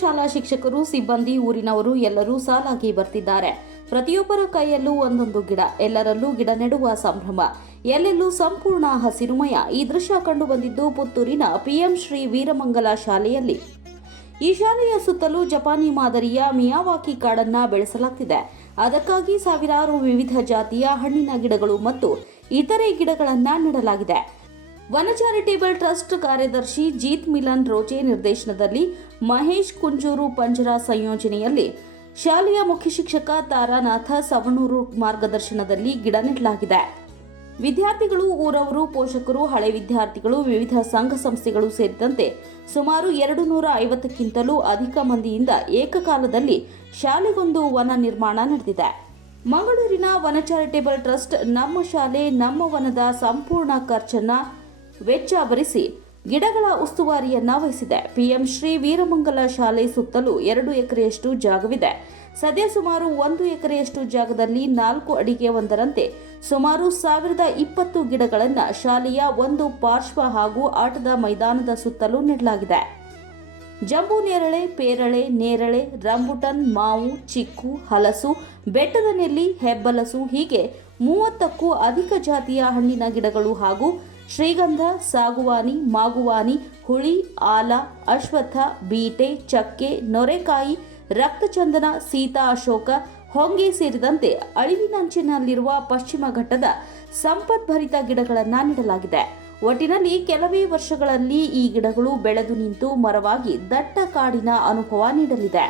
ಶಾಲಾ ಶಿಕ್ಷಕರು, ಸಿಬ್ಬಂದಿ, ಊರಿನವರು ಎಲ್ಲರೂ ಸಾಲಾಗಿ ಬರ್ತಿದ್ದಾರೆ. ಪ್ರತಿಯೊಬ್ಬರ ಕೈಯಲ್ಲೂ ಒಂದೊಂದು ಗಿಡ, ಎಲ್ಲರಲ್ಲೂ ಗಿಡ ನೆಡುವ ಸಂಭ್ರಮ. ಎಲ್ಲೆಲ್ಲೂ ಸಂಪೂರ್ಣ ಹಸಿರುಮಯ. ಈ ದೃಶ್ಯ ಕಂಡು ಬಂದಿದ್ದು ಪುತ್ತೂರಿನ ಪಿಎಂ ಶ್ರೀ ವೀರಮಂಗಲ ಶಾಲೆಯಲ್ಲಿ. ಈ ಶಾಲೆಯ ಸುತ್ತಲೂ ಜಪಾನಿ ಮಾದರಿಯ ಮಿಯಾವಾಕಿ ಕಾಡನ್ನ ಬೆಳೆಸಲಾಗ್ತಿದೆ. ಅದಕ್ಕಾಗಿ ಸಾವಿರಾರು ವಿವಿಧ ಜಾತಿಯ ಹಣ್ಣಿನ ಗಿಡಗಳು ಮತ್ತು ಇತರೆ ಗಿಡಗಳನ್ನು ನೆಡಲಾಗಿದೆ. ವನ ಚಾರಿಟೇಬಲ್ ಟ್ರಸ್ಟ್ ಕಾರ್ಯದರ್ಶಿ ಜೀತ್ ಮಿಲನ್ ರೋಚೆ ನಿರ್ದೇಶನದಲ್ಲಿ ಮಹೇಶ್ ಕುಂಜೂರು ಪಂಜರ ಸಂಯೋಜನೆಯಲ್ಲಿ ಶಾಲೆಯ ಮುಖ್ಯ ಶಿಕ್ಷಕ ತಾರಾನಾಥ ಸವಣೂರು ಮಾರ್ಗದರ್ಶನದಲ್ಲಿ ಗಿಡ ನೆಡಲಾಗಿದೆ. ವಿದ್ಯಾರ್ಥಿಗಳು, ಊರವರು, ಪೋಷಕರು, ಹಳೆ ವಿದ್ಯಾರ್ಥಿಗಳು, ವಿವಿಧ ಸಂಘ ಸಂಸ್ಥೆಗಳು ಸೇರಿದಂತೆ ಸುಮಾರು ಎರಡು ನೂರ ಐವತ್ತಕ್ಕಿಂತಲೂ ಅಧಿಕ ಮಂದಿಯಿಂದ ಏಕಕಾಲದಲ್ಲಿ ಶಾಲೆಗೊಂದು ವನ ನಿರ್ಮಾಣ ನಡೆದಿದೆ. ಮಂಗಳೂರಿನ ವನ ಚಾರಿಟೇಬಲ್ ಟ್ರಸ್ಟ್ ನಮ್ಮ ಶಾಲೆ, ನಮ್ಮ ವನದ ಸಂಪೂರ್ಣ ಖರ್ಚನ್ನ ವೆಚ್ಚ ಭರಿಸಿ ಗಿಡಗಳ ಉಸ್ತುವಾರಿಯನ್ನ ವಹಿಸಿದೆ. ಪಿಎಂ ಶ್ರೀ ವೀರಮಂಗಲ ಶಾಲೆ ಸುತ್ತಲೂ ಎರಡು ಎಕರೆಯಷ್ಟು ಜಾಗವಿದೆ. ಸದ್ಯ ಸುಮಾರು ಒಂದು ಎಕರೆಯಷ್ಟು ಜಾಗದಲ್ಲಿ ನಾಲ್ಕು ಅಡಿಗೆ ಒಂದರಂತೆ ಸುಮಾರು ಸಾವಿರದ ಇಪ್ಪತ್ತು ಗಿಡಗಳನ್ನು ಶಾಲೆಯ ಒಂದು ಪಾರ್ಶ್ವ ಹಾಗೂ ಆಟದ ಮೈದಾನದ ಸುತ್ತಲೂ ನೆಡಲಾಗಿದೆ. ಜಂಬೂ ನೇರಳೆ, ಪೇರಳೆ, ನೇರಳೆ, ರಂಬುಟನ್, ಮಾವು, ಚಿಕ್ಕು, ಹಲಸು, ಬೆಟ್ಟದ ನೆಲ್ಲಿ, ಹೆಬ್ಬಲಸು ಹೀಗೆ ಮೂವತ್ತಕ್ಕೂ ಅಧಿಕ ಜಾತಿಯ ಹಣ್ಣಿನ ಗಿಡಗಳು ಹಾಗೂ ಶ್ರೀಗಂಧ, ಸಾಗುವಾನಿ, ಮಾಗುವಾನಿ, ಹುಳಿ, ಆಲ, ಅಶ್ವತ್ಥ, ಬೀಟೆ, ಚಕ್ಕೆ, ನೊರೆಕಾಯಿ, ರಕ್ತಚಂದನ ಸೀತಾ ಅಶೋಕ ಹೊಂಗೆ ಸೇರಿದಂತೆ ಅಳಿವಿನಂಚಿನಲ್ಲಿರುವ ಪಶ್ಚಿಮ ಘಟ್ಟದ ಸಂಪದ್ಭರಿತ ಗಿಡಗಳನ್ನು ನೀಡಲಾಗಿದೆ. ಒಟ್ಟಿನಲ್ಲಿ ಕೆಲವೇ ವರ್ಷಗಳಲ್ಲಿ ಈ ಗಿಡಗಳು ಬೆಳೆದು ನಿಂತು ಮರವಾಗಿ ದಟ್ಟ ಕಾಡಿನ ಅನುಭವ ನೀಡಲಿದೆ.